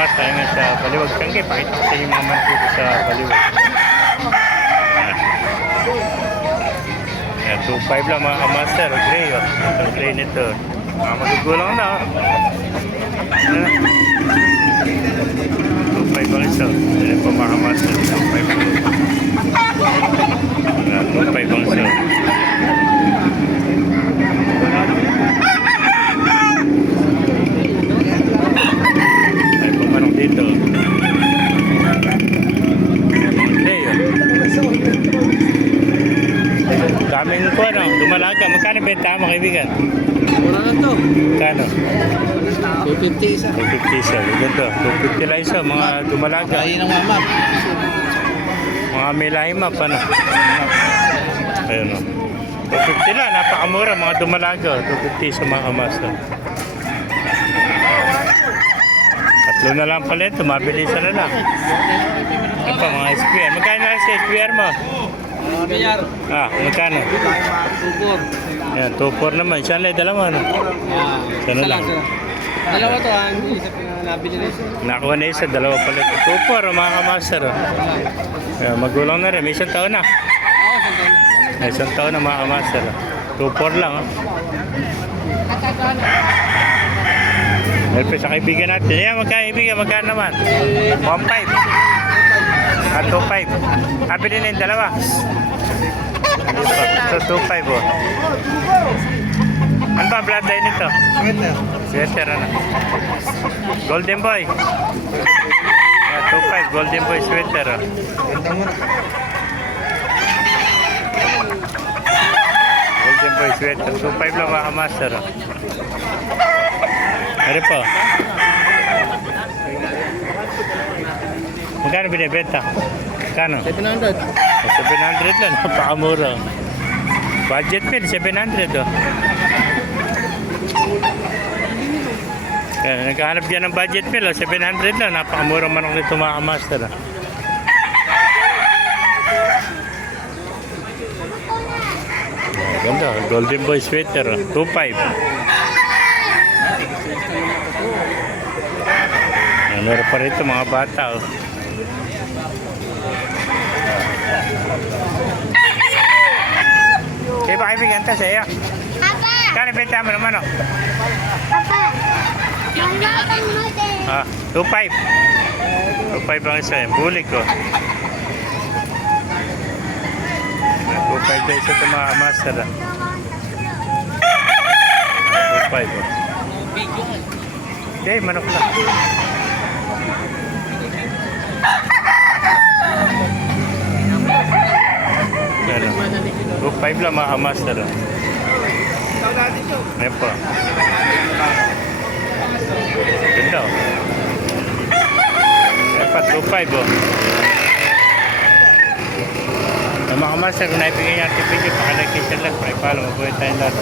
mas tayo nga sa Baliwag Sangge. Pakita ko sa inyo mga mas dito sa Baliwag. Ayan, 2.5 lang mga kamaster. Gray, oh. Itong gray nito. Mga magugulang na, oh. 2.5 lang isa. Ayan po mga kamaster. 2.5 lang. 2.5 lang isa. Ay po manong dito. Okay, daming ko ano, dumalaga. Magkano benta mo kaibigan? Wala na to. Kano? 250 isa. 250 isa. Ganito. 250 lang isa. Mga dumalaga. Kaya ng mama. Mga may lahi map ano. Ayun o. 250 lang. Napakamura. Mga dumalaga. 250 sa mga kamasa. Tatlo na lang pala ito. Mabilisan na lang. Ito pa mga SPR. Magkano na sa SPR mo? Biyar. Magkano? Tupor. Yan, 2.4 naman. Saan lang dalawa no? Sana lang. Dalawa to ang isa nabili na isa. Nakuha na isa, dalawa pala ito. 2.4 mga kamaster. Yan, magulang na rin. May isang taon na. May isang taon na mga kamaster. 2.4 lang. Help sa kaibigan natin. Yan, magkaibigan. Magkano naman? 1.5. 2.5. Bili na yung dalawa. So, 2.5 oh. Ano ba blood line nito? Sweater ano? Golden Boy. Yeah, 2.5 Golden Boy sweater oh. Golden Boy sweater. 2.5 lang mga master oh. Ano po? Magkano binibenta? Kano? 700. 700 lang, napakamura. Budget meal, 700 oh. Kaya, naghahanap dyan ng budget meal, oh. 700 lang, napakamura manok nito mga master. Oh. Ganda, Golden Boy sweater, oh. 2.5. Meron pa rito mga bata oh. Kaya ba kaibigan ito sa iyo? Papa! Kano benta mo naman o? Papa! Mangatang mo din! 2.5 2.5 lang isa yun. Bulig ko 2.5 na isa ito mga master 2.5 o. Okay, manok lang. Ano? 2.5 lang mga master. Ayan po. Ganda o. Ayan pa, 2.5 o. Mga master, kung naibigay niya ating video, pakalagay siya lang. Pakipalo, mabuhay tayong lahat.